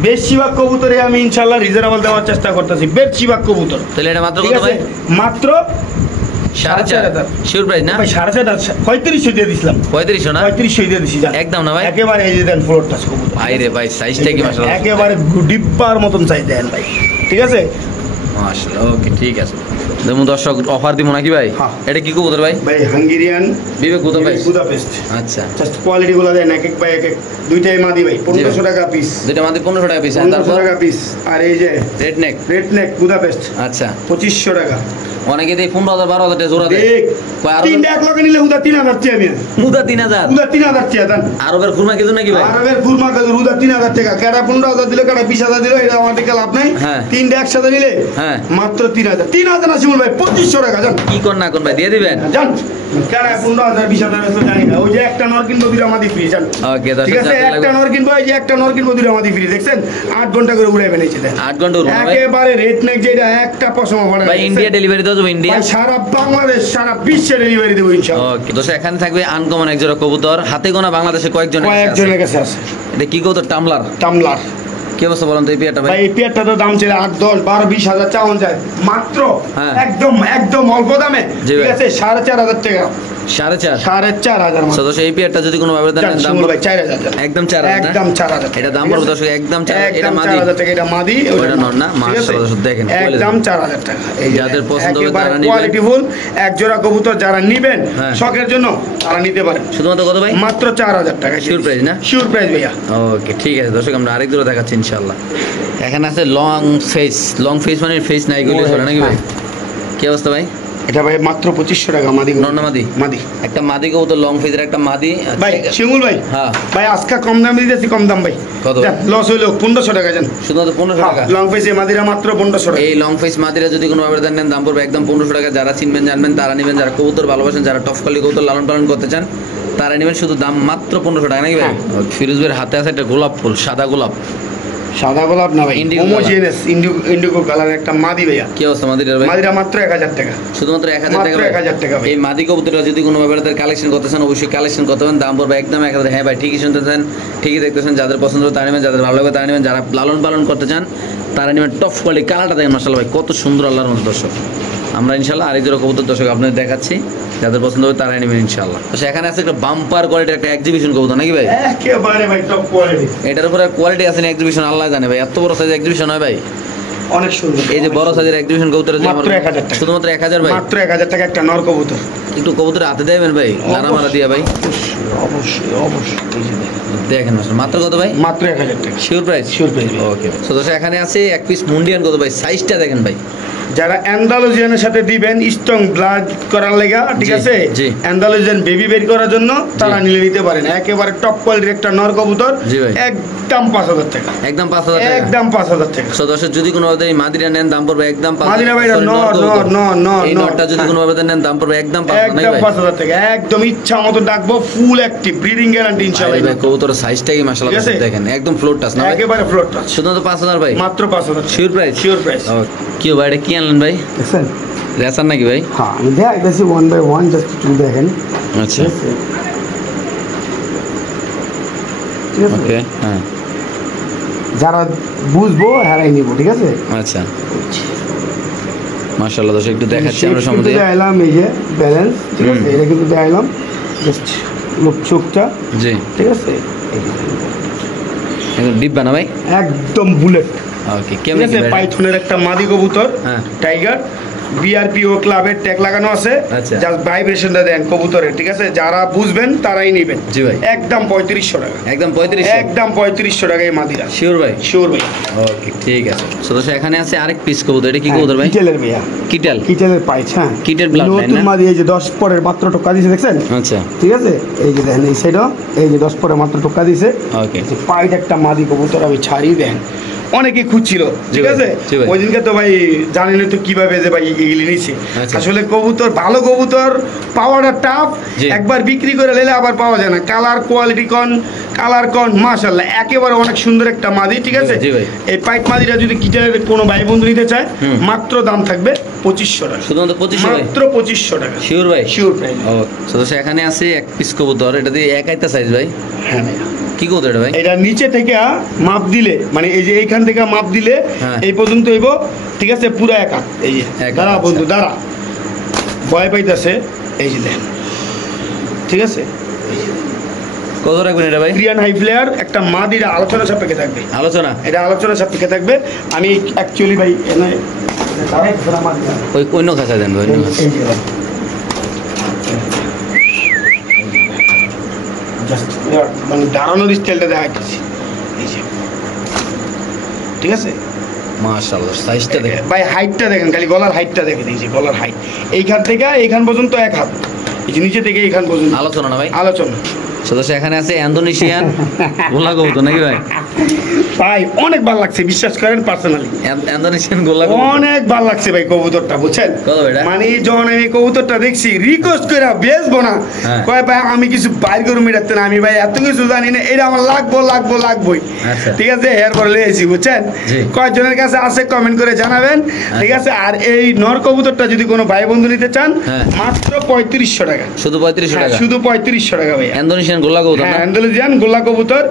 বেশিরভাগ কবুতরে আমি ইনশাআল্লাহ রিজনেবল দেওয়ার চেষ্টা করতেছি, বেশিরভাগ কবুতর। তাহলে এটা মাত্র কত ভাই? মাত্র 4500 শিওর প্রাইস না ভাই? 4500 3500 দিয়ে দিছিলাম। 3500 না? 3500 দিয়ে দিছি জান একদম না ভাই? একেবারে এই যে দেন ফ্লোর টাচ কবুতর। ভাই রে ভাই সাইজটা কি মাশাআল্লাহ একেবারে ডিব্বার মতন সাইজ দেন ভাই, ঠিক আছে? মাশাআল্লাহ ওকে ঠিক আছে। যেমন দর্শক অফার দিব নাকি ভাই? এটা কি কবুতর ভাই? ভাই হাঙ্গেরিয়ান বিবেক বুদাপেস্ট। আচ্ছা জাস্ট কোয়ালিটি গুলো দেন এক এক ভাই এক এক। দুইটাই মাদি ভাই 1500 টাকা পিস। দুইটা মাদি 1500 টাকা পিস। 1500 টাকা পিস। আর এই যে রেড নেক বুদাপেস্ট আচ্ছা 2500 টাকা। অনেকে দেই 15000 12000 টাকা জোড়া দেয়। কই আর 3 লাখ টাকা নিলে হুদা 3000 টাকা আমি। হুদা 3000? হুদা 3000 টাকা দেন। আরবের খুরমা কিছু নাকি ভাই? আরবের খুরমা কাজ হুদা 3000 টাকা। কেডা 15000 দিলে কেডা 20000 দিলে, এটা আমাদের কাল আপনাই। তিনটা একসাথে নিলে মাত্র 3000 না শিমুল ভাই 2500 টাকা জান। কি কোন না কোন ভাই দিয়ে দিবেন জান? কেডা 15000 20000 এত জানি না। ওই যে একটা নর কিনবো দুইটা মাদি ফ্রি জান। ওকে দর্শক ঠিক আছে একটা নর কিনবো, এই যে একটা নর কিনবো দুইটা মাদি ফ্রি। দেখছেন 8 ঘন্টা করে উড়াই বানাইছে দেন। 8 ঘন্টা উড়াই ভাই। একেবারে রেট নেক যেটা একটা পশম পড়ে ভাই। ইন্ডিয়া ডেলিভারি দাও দেওয়া যাবে ইন্ডিয়া? সারা বাংলাদেশ সারা বিশ্বে ডেলিভারি দেবো ইনশাআল্লাহ। ওকে দর্শক এখানে থাকবে আনকমন এক জোড়া কবুতর, হাতে গোনা বাংলাদেশে কয়েকজনের কাছে আছে। এটা কি কবুতর? টামলার। টামলার কি অবস্থা বলেন তো এই পেয়ারটা ভাই? এই পেয়ারটা তো দাম ছিল 8, 10, 12, 20 হাজার চাওয়া যায়, মাত্র একদম অল্প দামে, ঠিক আছে 4,500 টাকা। 4,500 এই পেয়ারটা যদি কোনো ভাবে দেন দাম ভাই 4,000 একদম 4,000 এটা দাম পড়বে দর্শক একদম 4,000 টাকা। এটা মাদি, ওটা নর না, মাশাআল্লাহ দর্শক দেখেন একদম 4,000 টাকা। এই যাদের পছন্দ হবে তারা নেবেন, কোয়ালিটি ফুল এক জোড়া কবুতর যারা নেবেন শখের জন্য তারা নিতে পারেন। শুধুমাত্র কত ভাই? মাত্র 4,000 টাকা। শিওর প্রাইস না? শিওর প্রাইস ভাইয়া। ওকে ঠিক আছে দর্শক, আমরা আরেক জোড়া দেখাচ্ছি ইনশাআল্লাহ। এখানে আছে লং ফেস মানে ফেস নাই গুলি চলে নাকি ভাই? কি অবস্থা ভাই? এটা ভাই মাত্র 2500 টাকা। মাদি নর না মাদি? মাদি। একটা মাদি কবুতর লং ফেজের একটা মাদি ভাই। শিমুল ভাই, হ্যাঁ ভাই আজকে কম দামে দিতেছি, কম দাম ভাই। কত লস হইলো? 1500 টাকা জান। শুধুমাত্র 1500 টাকা। লং ফেস মাদিরা মাত্র 1500 টাকা। এই লং ফেস মাদিরা যদি কোনো ভাবে দেন দাম পড়বে একদম 1500 টাকা। যারা চিনবেন জানবেন তারা নেবেন, যারা কবুতর ভালোবাসেন, যারা টপ কোয়ালিটি কবুতর লালন পালন করতে চান তারা নেবেন, শুধু দাম মাত্র 1500 টাকা নাকি ভাই? ফিরোজ ভাইয়ের হাতে আছে একটা গোলাপ ফুল, সাদা গোলাপ না ভাই, হোমোজেনাস ইন্ডিগো কালারের একটা মাদি ভাইয়া। কি অবস্থা মাদিরা ভাই? মাদিরা মাত্র 1000 টাকা। শুধুমাত্র 1000 টাকা। 1000 টাকা ভাই। এই মাদি কবুতরটা যদি কোনো ভাবে কালেকশন করতে চান অবশ্যই কালেকশন করতে হবে, দাম পড়বে একদম 1000। হ্যাঁ ভাই ঠিকই শুনতেছেন, ঠিকই দেখতেছেন। যাদের পছন্দ হবে তারা নেবেন, যাদের ভালো লাগবে তারা নেবেন, যারা লালন পালন করতে চান তারা নেবেন। টপ কোয়ালিটি কালারটা দেখেন মাশাআল্লাহ ভাই, কত সুন্দর আল্লাহর মতো দর্শক। আমরা ইনশাআল্লাহ আরেক জোড়া কবুতর দর্শক আপনাদের দেখাচ্ছি, যাদের পছন্দ হবে তারাই নেবেন ইনশাআল্লাহ। তো এখানে আছে একটা বাম্পার কোয়ালিটির একটা এক্সিবিশন কবুতর নাকি ভাই? একেবারে ভাই টপ কোয়ালিটি। এটার উপরে কোয়ালিটি আছে না এক্সিবিশন আল্লাহ জানে ভাই, এত বড় সাইজের এক্সিবিশন হয় ভাই, অনেক সুন্দর। এই যে বড় সাইজের এক্সিবিশন কবুতর মাত্র 1000 টাকা। শুধুমাত্র 1000 ভাই? মাত্র 1000 টাকা একটা নর কবুতর। একটু কবুতর হাতে দেবেন ভাই, নাড়া মারা দিয়া ভাই। অবশ্যই দেখেন মাত্র কত ভাই? মাত্র 1000 টাকা। Sure price? Sure price. Okay so দর্শক এখানে আছে এক পিস মুন্ডিয়ান কত ভাই? সাইজটা দেখেন ভাই। যারা অ্যান্ডালুজিয়ানের সাথে দিবেন স্ট্রং ব্লাড করার লেগা, ঠিক আছে, অ্যান্ডালুজিয়ান বেবি বের করার জন্য তারা নিতে পারেন। একেবারে টপ কোয়ালিটির একটা নর কবুতর, একদম 5000 টাকা। একদম 5000 টাকা। একদম 5000 টাকা। সো দর্শক যদি কোনো ভাবে এই মাদিরা নেন দাম পড়বে একদম 5000। মাদিরা ভাই নর এই নরটা যদি কোনো ভাবে নেন দাম পড়বে একদম 5000 টাকা। একদম ইচ্ছা মতো ডাকবো, ফুল অ্যাক্টিভ, ব্রিডিং গ্যারান্টি ইনশাআল্লাহ। ভাই কবুতরের সাইজটা কি মাশাআল্লাহ দেখেন, একদম ফ্লোর টাচ না? একেবারে ফ্লোর টাচ। শুধুমাত্র 5000 ভাই? মাত্র 5000। Sure price? Sure price. কি ভাই এটা কি আনলেন ভাই? দেখেন রেসার নাকি ভাই? হ্যাঁ আমি দেখাইতেছি ওয়ান বাই ওয়ান, জাস্ট একটু দেখেন। আচ্ছা ওকে। হ্যাঁ যারা বুঝবো হারাই নিব, ঠিক আছে। আচ্ছা মাশাআল্লাহ দর্শক একটু দেখাচ্ছি আমরা সম্বন্ধে। দেখাইলাম এই যে ব্যালেন্স, ঠিক আছে, এটা কিন্তু দেখাইলাম জাস্ট লোক চোখটা। জি ঠিক আছে, একদম ডিপ বানা ভাই, একদম বুলেট। ওকে কেমন কি পাইথনের একটা মাদি কবুতর, টাইগার, বিআরপিও ক্লাবের ট্যাগ লাগানো আছে। জাস্ট ভাইব্রেশনটা দেন কবুতরের, ঠিক আছে। যারা বুঝবেন তারাই নেবেন। জি ভাই একদম 3500 টাকা। একদম 3500 টাকা এই মাদিরা। শিওর ভাই? শিওর ভাই। ওকে ঠিক আছে। সো দর্শক এখানে আছে আরেক পিস কবুতর, এটা কি কবুতর ভাই? কিটেলের ভাইয়া। কিটেলের পাইছ। হ্যাঁ কিটের ব্লাড লাইন না? মাদি এই যে 10 পরের মাত্র টোকা দিয়েছে, দেখছেন? আচ্ছা ঠিক আছে, এই যে দেখেন এই সাইডও এই যে 10 পরে মাত্র টোকা দিয়েছে। ওকে পাইট একটা মাদি কবুতর আমি ছাড়িয়ে দেন, অনেকে খুঁজছিল, ঠিক আছে। ওই দিনকে তো ভাই জানেন তো কিভাবে যে ভাই এগুলি নিয়েছি। আসলে কবুতর, ভালো কবুতর পাওয়াটা টাফ, একবার বিক্রি করে নিলে আবার পাওয়া যায় না। কালার কোয়ালিটি কালার মাশাআল্লাহ একেবারে অনেক সুন্দর একটা মাদি, ঠিক আছে। এই পাইট মাদিটা যদি কিটারের কোনো ভাই বন্ধু নিতে চায় মাত্র দাম থাকবে 2500 টাকা। শুধুমাত্র 2500? মাত্র 2500 টাকা। শিওর ভাই? Sure price. ও তো এখানে আছে এক পিস কবুতর, এটা দিয়ে একাইতা সাইজ ভাই? হ্যাঁ ভাই। কি কবুতর এটা ভাই? এটা নিচে থেকে মাপ দিলে, মানে এই যে এইখান থেকে মাপ দিলে এই পর্যন্ত হইব, ঠিক আছে, পুরো এক হাত। এই যে দাঁড়া বন্ধু দাঁড়া, ভয় পাইতেছে, এই যে দেন, ঠিক আছে। কত রাখবেন এটা ভাই? ক্রিয়ান হাই ফ্লেয়ার একটা মাদিরা, আলোচনা সাপেক্ষে থাকবে। আলোচনা? এটা আলোচনা সাপেক্ষে থাকবে। আমি অ্যাকচুয়ালি ভাই ওই অন্য খাঁচা দেন ভাই, মানে দাঁড়ানোর স্টাইলটা দেখাচ্ছি, ঠিক আছে। মাশাআল্লাহ সাইজটা দেখেন ভাই, হাইটটা দেখেন, খালি গলার হাইটটা দেখেন, এই যে গলার হাইট এইখান থেকে এইখান পর্যন্ত এক হাত, এই যে নিচে থেকে এইখান পর্যন্ত। আলোচনা না ভাই? আলোচনা। সদস্য এখানে আছে ইন্দোনেশিয়ান গোলা কবুতর নাকি ভাই? ভাই অনেক ভালো লাগছে, বিশ্বাস করেন পার্সোনালি ইন্দোনেশিয়ান গোলা অনেক ভালো লাগছে ভাই কবুতরটা, বুঝছেন? মানে যখন আমি কবুতরটা দেখছি রিকোয়েস্ট করে বেচবো না, কয় ভাই আমি কিছু বাইর করে মিটাতে না, আমি ভাই এত কিছু জানি না, এটা আমার লাগবোই, ঠিক আছে? এরপর লেগেছি, বুঝছেন? কয়েকজনের কাছে আছে কমেন্ট করে জানাবেন, ঠিক আছে? আর এই নর কবুতরটা যদি কোনো ভাই বন্ধু নিতে চান মাত্র 3500 টাকা, শুধু 3500 টাকা, শুধু 3500 টাকা ভাই। ইন্দোনেশিয়ান গোলা কবুতর, হ্যাঁ ইন্দোনেশিয়ান গোলা কবুতর,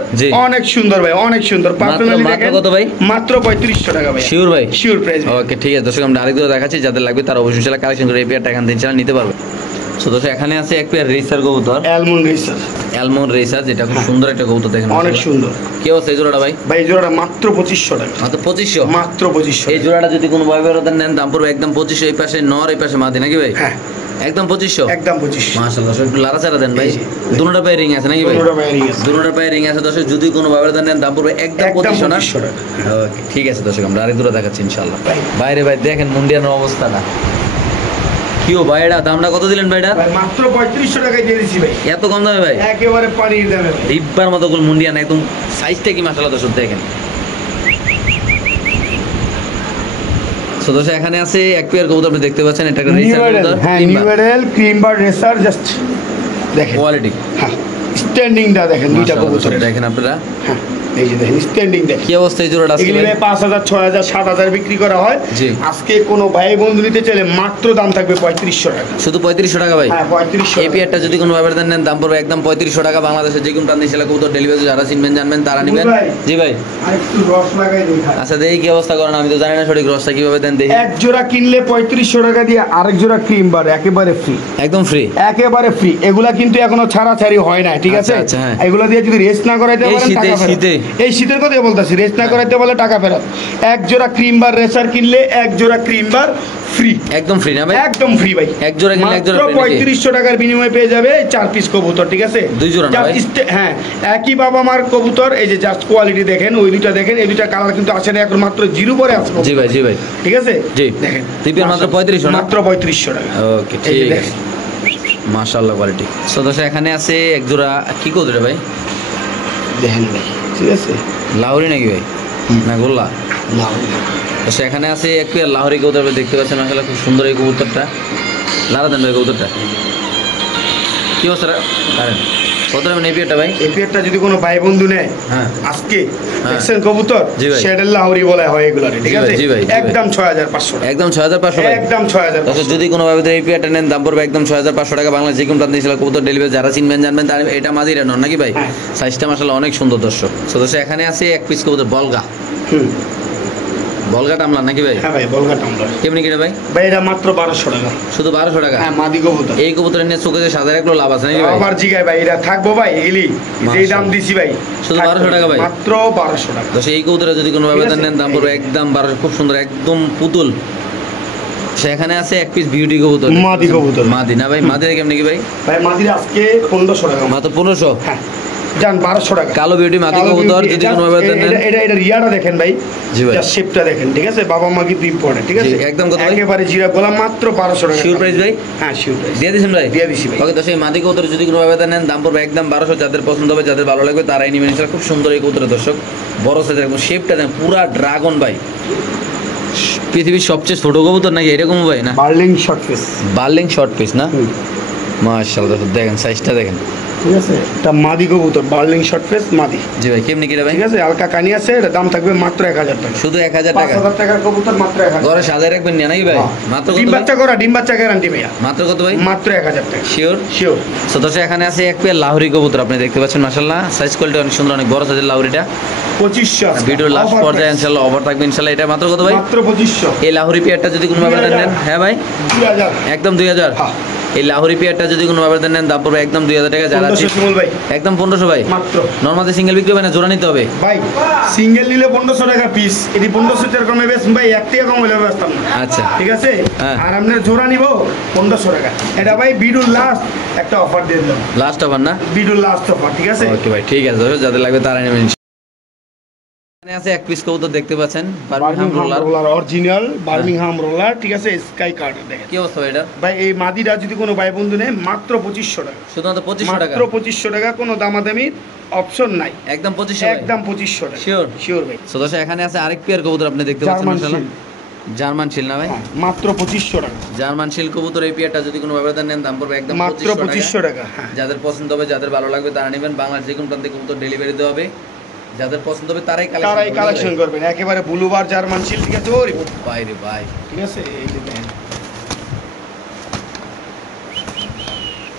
অনেক সুন্দর ভাই, অনেক সুন্দর। পার্সোনালি দেখেন কত ভাই? মাত্র 3500 টাকা ভাই। শিওর ভাই? Sure price. ওকে ঠিক আছে দর্শক, আমরা আরেকবার দেখাচ্ছি, যাদের লাগবে তারা অবশ্যই সেটা কালেকশন করে এই পেয়ারটা এখান থেকে চালা নিতে পারবে। সো দর্শক এখানে আছে এক পেয়ার রেসার কবুতর, অ্যালমন্ড রেসার, যেটা খুব সুন্দর একটা কবুতর, দেখেন অনেক সুন্দর। কি অবস্থা এই জোড়াটা ভাই? ভাই এই জোড়াটা মাত্র 2500 টাকা, মাত্র 2500, মাত্র 2500। এই জোড়াটা যদি কোনো ভাই বেরোতেন নেন দাম পড়বে একদম 2500। এই পাশে নর, এই পাশে মাদি নাকি ভাই? হ্যাঁ একদম 2500, একদম 2500। মাশাআল্লাহ, একটু লাড়াচাড়া দেন ভাই। দুটোটা পায়ে রিং আছে নাকি ভাই? দুটোটা পায়ে রিং আছে দর্শক, যদি কোনো ভাবে নেন দাম পড়বে একদম 2500 না? ওকে ঠিক আছে দর্শক, আমরা আরেক দুটো দেখাচ্ছি ইনশাআল্লাহ। বাইরে ভাই দেখেন মুন্ডিয়ানোর অবস্থাটা কিও ভাই, এটা দামটা কত দিলেন ভাই? এটা মাত্র 3500 টাকায় দিয়ে দিছি ভাই। এত কম দামে ভাই? একেবারে পানির দামে, ডিব্বার মতো গোল মুন্ডিয়ান, একদম সাইজটা কি মাশাআল্লাহ দর্শক দেখেন। সো দর্শক এখানে আছে এক পেয়ার কবুতর, আপনি দেখতে পাচ্ছেন, এটা একটা রেসার কবুতর। হ্যাঁ new model cream bird racer, just দেখেন কোয়ালিটি, হ্যাঁ স্ট্যান্ডিংটা দেখেন, দুইটা কবুতর দেখেন আপনারা। হ্যাঁ এই যে দেখেন স্ট্যান্ডিং দেখেন। কি অবস্থা এই জোড়াটা? আজকে 5000, 6000, 7000 বিক্রি করা হয়। আজকে কোনো ভাই বন্ধু নিতে চাইলে মাত্র দাম থাকবে 3500 টাকা, শুধু 3500 টাকা ভাই। হ্যাঁ 3500। এই পেয়ারটা যদি কোনো ভাবে নেন দাম পড়বে একদম 3500 টাকা। বাংলাদেশের যে কোনো প্রান্তে সেলা কবুতর ডেলিভারি যারা চিনবেন জানবেন তারা নেবেন। জি ভাই আরেকটু রস লাগাই দেই। আচ্ছা দেখি কি অবস্থা করেন, আমি তো জানি না সঠিক রসটা কিভাবে দেন। দেখি এক জোড়া কিনলে 3500 টাকা দিয়ে আরেক জোড়া ক্রিম বার একেবারে ফ্রি, একদম ফ্রি, একেবারে ফ্রি। এগুলা কিন্তু এখনো ছাড়াছাড়ি হয় না, ঠিক আছে? এগুলা দিয়ে যদি রেস্ট না করাইতে পারেন টাকা ফেরত। এই শীতের কথা বলতাছি, রেস্ট না করাইতে বলে টাকা ফেরত। এক জোড়া ক্রিম বার রেসার কিনলে এক জোড়া ক্রিম বার ফ্রি, একদম ফ্রি না ভাই? একদম ফ্রি ভাই। এক জোড়া কিনলে এক জোড়া ফ্রি, 3500 টাকার বিনিময়ে পেয়ে যাবে 4 পিস কবুতর, ঠিক আছে? দুই জোড়া না ভাই? হ্যাঁ একই বাবা মার কবুতর, এই যে জাস্ট কোয়ালিটি দেখেন, ওই দুইটা দেখেন, এই দুইটা কালার কিন্তু আসে না, এখন মাত্র 0 পরে আছে। জি ভাই, জি ভাই, ঠিক আছে? জি দেখেন দুই মাত্র 3500, মাত্র 3500 টাকা। ওকে ঠিক আছে, মাশাআল্লাহ কোয়ালিটি। সো দর্শক এখানে আছে এক জোড়া কি কবুতর ভাই? দেখেন ভাই, ঠিক আছে? লাহোরি নাকি ভাই না গোল্লা? লাহোরি। আচ্ছা এখানে আছে এক পেয়ার লাহোরি কবুতর, দেখতে পাচ্ছেন মাশাআল্লাহ খুব সুন্দর এই কবুতরটা। লারা দেন ভাই কবুতরটা, কি অবস্থা? কারেন কত দাম এই পেয়ারটা ভাই? এই পেয়ারটা যদি কোনো ভাই বন্ধু নেয় আজকে দেখছেন কবুতর, শেডেল লাহোরি বলা হয় এগুলারে, ঠিক আছে? একদম 6500, একদম 6500 ভাই, একদম 6000। আচ্ছা যদি কোনো ভাবে এই পেয়ারটা নেন দাম পড়বে একদম 6500 টাকা। বাংলা যে কোনো প্রান্তে ছিল কবুতর ডেলিভারি যারা চিনবেন জানবেন তার। এটা মাদিরা নন নাকি ভাই? সাইজটা মাশাআল্লাহ অনেক সুন্দর দর্শক। সদস্য এখানে আছে এক পিস কবুতর বলগা, বলগা টামলা নাকি ভাই? হ্যাঁ ভাই বলগা টামলা। কেমনি কিনা ভাই? ভাই এটা মাত্র 1200 টাকা, শুধু 1200 টাকা। হ্যাঁ মাদি কবুতর। এই কবুতর নিয়ে চোখে 1000 একলো লাভ আছে নাকি ভাই? আবার জিগায় ভাই, এটা থাকবো ভাই এলি যেই দাম দিছি ভাই, শুধু 1200 টাকা ভাই, মাত্র 1200 টাকা। তো এই কবুতরে যদি কোনো ভাবে নেন দাম পড়বে একদম 1200, খুব সুন্দর একদম পুতুল। সেখানে আছে এক পিস বিউটি কবুতর, মাদি কবুতর। মাদি না ভাই? মাদিরা কেমনি কি ভাই? ভাই মাদিরা আজকে 1500 টাকা, মাত্র 1500। হ্যাঁ জান 1200 টাকা। কালো বিউটি মাদি কবুতর যদি কোনো ভাবে নেন, এটা রিয়াটা দেখেন ভাই, জি ভাই শেপটা দেখেন, ঠিক আছে? বাবা মা কি দুই পড়ে, ঠিক আছে? একদম কত? একেবারে জিরা গোলাম, মাত্র 1200 টাকা। শিওর প্রাইস ভাই? হ্যাঁ শিওর প্রাইস দিয়ে দিছেন ভাই? দিয়ে দিছি ভাই। ওকে তো সেই মাদি কবুতর যদি কোনো ভাবে নেন দাম পড়বে একদম 1200। যাদের পছন্দ হবে, যাদের ভালো লাগবে তারাই নেবেন। এটা খুব সুন্দর এই কবুতর দর্শক, বড় সাইজের, একদম শেপটা দেখেন পুরা ড্রাগন ভাই। পৃথিবীর সবচেয়ে ছোট কবুতর নাকি এরকম ভাই? না বার্লিং শর্ট পিস, বার্লিং শর্ট পিস না? মাশাআল্লাহ দেখেন সাইজটা দেখেন, ঠিক আছে? এটা মাদি কবুতর, বার্লিং শর্ট ফেস মাদি। জি ভাই কেমনি কিনা ভাই? ঠিক আছে হালকা কানি আছে, এটা দাম থাকবে মাত্র 1000 টাকা, শুধু 1000 টাকা। 5000 টাকার কবুতর মাত্র 1000। ঘরে সাজায় রাখবেন না নাকি ভাই? মাত্র কত? ডিম বাচ্চা করা, ডিম বাচ্চা গ্যারান্টি ভাইয়া। মাত্র কত ভাই? মাত্র 1000 টাকা। শিওর? শিওর। সদস্য এখানে আছে এক পেয়ার লাহোরি কবুতর, আপনি দেখতে পাচ্ছেন মাশাআল্লাহ সাইজ কোয়ালিটি অনেক সুন্দর, অনেক বড় সাইজের লাহোরিটা। 2500 ভিডিও লাস্ট পর্যায়ে ইনশাআল্লাহ অফার থাকবে ইনশাআল্লাহ। এটা মাত্র কত ভাই? মাত্র 2500। এই লাহোরি পেয়ারটা যদি কোনো ভাবে নেন, হ্যাঁ ভাই 2000, একদম 2000। এই লাহোরি পেয়ারটা যদি কোনো ভাবে নেন দাম পড়বে একদম 2000 টাকা। যারা ভাই একদম 1500 ভাই মাত্র। নরমালি সিঙ্গেল বিক্রি হবে না, জোড়া নিতে হবে ভাই? সিঙ্গেল নিলে 1500 টাকা পিস, এটি 1500 টাকা কমে বেশ ভাই, 1 টাকা কম হলে বেচতাম না। আচ্ছা ঠিক আছে। আর আপনার জোড়া নিব 1500 টাকা। এটা ভাই ভিডিও লাস্ট একটা অফার দিয়ে দিলাম, লাস্ট অফার না? ভিডিও লাস্ট অফার, ঠিক আছে? ওকে ভাই ঠিক আছে, যাদের লাগবে তারা নেবেন। এখানে আছে এক পিস কবুতর দেখতে পাচ্ছেন, Birmingham roller original Birmingham roller, ঠিক আছে, স্কাই কার্ড। দেখেন কি অবস্থা এটা ভাই, এই মাদিটা যদি কোনো ভাই বন্ধু নেয় মাত্র 2500 টাকা, শুধুমাত্র 2500 টাকা, মাত্র 2500 টাকা, কোনো দামাদামি অপশন নাই, একদম 2500, একদম 2500 টাকা, শিওর শিওর ভাই। সো দর্শক এখানে আছে আরেক পেয়ার কবুতর আপনি দেখতে পাচ্ছেন, মাশাআল্লাহ জার্মান শিল না ভাই, মাত্র 2500 টাকা জার্মান শিল কবুতর। এই পেয়ারটা যদি কোনো ব্যবধান নেন দাম পড়বে একদম মাত্র 2500 টাকা। যাদের পছন্দ হবে, যাদের ভালো লাগবে তারা নেবেন। বাংলাদেশ যে কোনো প্রান্তে কবুতর ডেলিভারি দেওয়া হবে, যাদের পছন্দ হবে তারাই কালেকশন করবেন। একেবারে ব্লুবার জার্মান শিল, ঠিক আছে, ওরে ভাই রে ভাই, ঠিক আছে। এই যে দেখেন,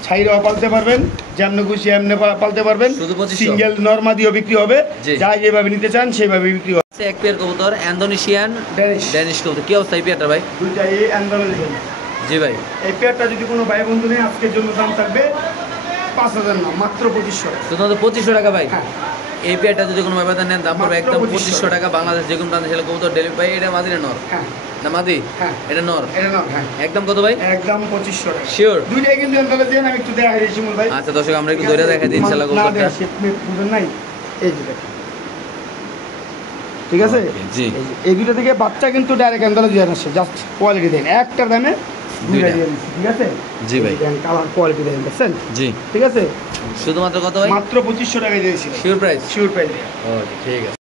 ছাইরাও পালতে পারবেন, যেমন খুশি এমনি পালতে পারবেন, শুধু 2500, সিঙ্গেল নরমাদিও বিক্রি হবে, যা যেভাবে নিতে চান সেভাবে বিক্রি হবে। এক পেয়ার কবুতর ইন্দোনেশিয়ান ড্যানিশ কবুতর। কি অবস্থা এই পেয়ারটা ভাই? দুইটা এই ইন্দোনেশিয়ান। জি ভাই, এই পেয়ারটা যদি কোনো ভাই বন্ধু নেই, আজকের জন্য দাম থাকবে 5000 না, মাত্র 2500 টাকা, শুধুমাত্র 2500 টাকা ভাই। এই পেয়ারটা যদি কোনো ব্যবধান নেন দাম পড়বে একদম 2500 টাকা। বাংলাদেশ যে কোনো প্রান্তে সেটা কবুতর ডেলিভারি। ভাই এটা মাদি না নর? না মাদি, এটা নর। এটা নর, একদম কত ভাই? একদম 2500 টাকা, শিওর। দুইটাই কিন্তু ইন্দোনেশিয়ান। আমি একটু দেখাই দিই শিমুল ভাই। আচ্ছা দর্শক, আমরা একটু ধরে দেখাই দিই ইনশাআল্লাহ কবুতরটা। বুঝেন নাই, এই যে দেখেন, ঠিক আছে, জি। এই দুটো থেকে বাচ্চা কিন্তু ডাইরেক্ট ইন্দোনেশিয়ান আসে, জাস্ট কোয়ালিটি দেন, একটার দামে দুইটা দিয়ে দিচ্ছি, ঠিক আছে। জি ভাই, কালার কোয়ালিটি দেন, দেখছেন? জি, ঠিক আছে। শুধুমাত্র কত ভাই? মাত্র 2500 টাকায় দিয়েছি। Sure price? Sure price. Okay, ঠিক আছে।